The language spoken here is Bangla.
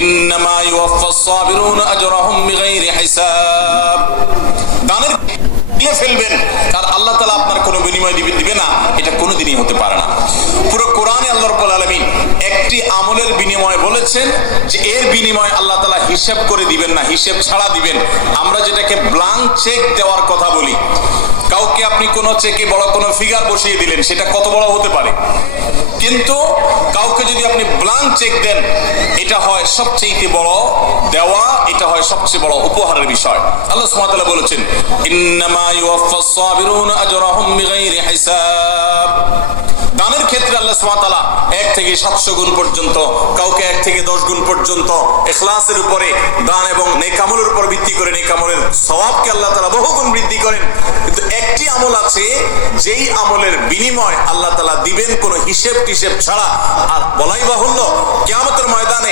ইন্নামা ইউওয়াফাস সাবিরুনা আজরাহুম বিগাইরি হিসাব। দানের দিয়ে ফেলবেন আর আল্লাহ তাআলা আপনার কোনো বিনিময় দিবে না, এটা কোনোদিনই হতে পারে না। পুরো কোরআনে আল্লাহ রাব্বুল আলামিন একটি আমলের বিনিময় বলেছেন যে এর বিনিময় আল্লাহ তাআলা হিসাব করে দিবেন না, হিসাব ছাড়া দিবেন। আমরা যেটাকে ব্ল্যাঙ্ক চেক দেওয়ার কথা বলি, কাউকে আপনি কোন চেকে বড় কোনো ফিগার বসিয়ে দিলেন, সেটা কত বড় হতে পারে, কিন্তু কাউকে যদি আপনি ব্ল্যাঙ্ক চেক দেন, এটা হয় সবচেয়ে বড় দেওয়া, এটা হয় সবচেয়ে বড় উপহারের বিষয়। আল্লাহ সুবহানাহু ওয়া তাআলা বলেছেন ইন্নামা ইউওয়াফাস সাবিরুনা আজরাহুম বিগাইরি হিসাব। দানের ক্ষেত্রে আল্লাহ সুবহানাহু ওয়া তাআলা 1 থেকে 700 গুণ পর্যন্ত, কাউকে 1 থেকে 10 গুণ পর্যন্ত ইখলাসের উপরে, দান এবং নেক আমলের উপর ভিত্তি করে নেক আমলের সওয়াবকে আল্লাহ তাআলা বহুগুণ বৃদ্ধি করেন। কিন্তু একটি আমল আছে যেই আমলের বিনিময় আল্লাহ তাআলা দিবেন কোনো হিসেব টিসেব ছাড়া। আর বলাই বাহুল্য, কিয়ামতের ময়দানে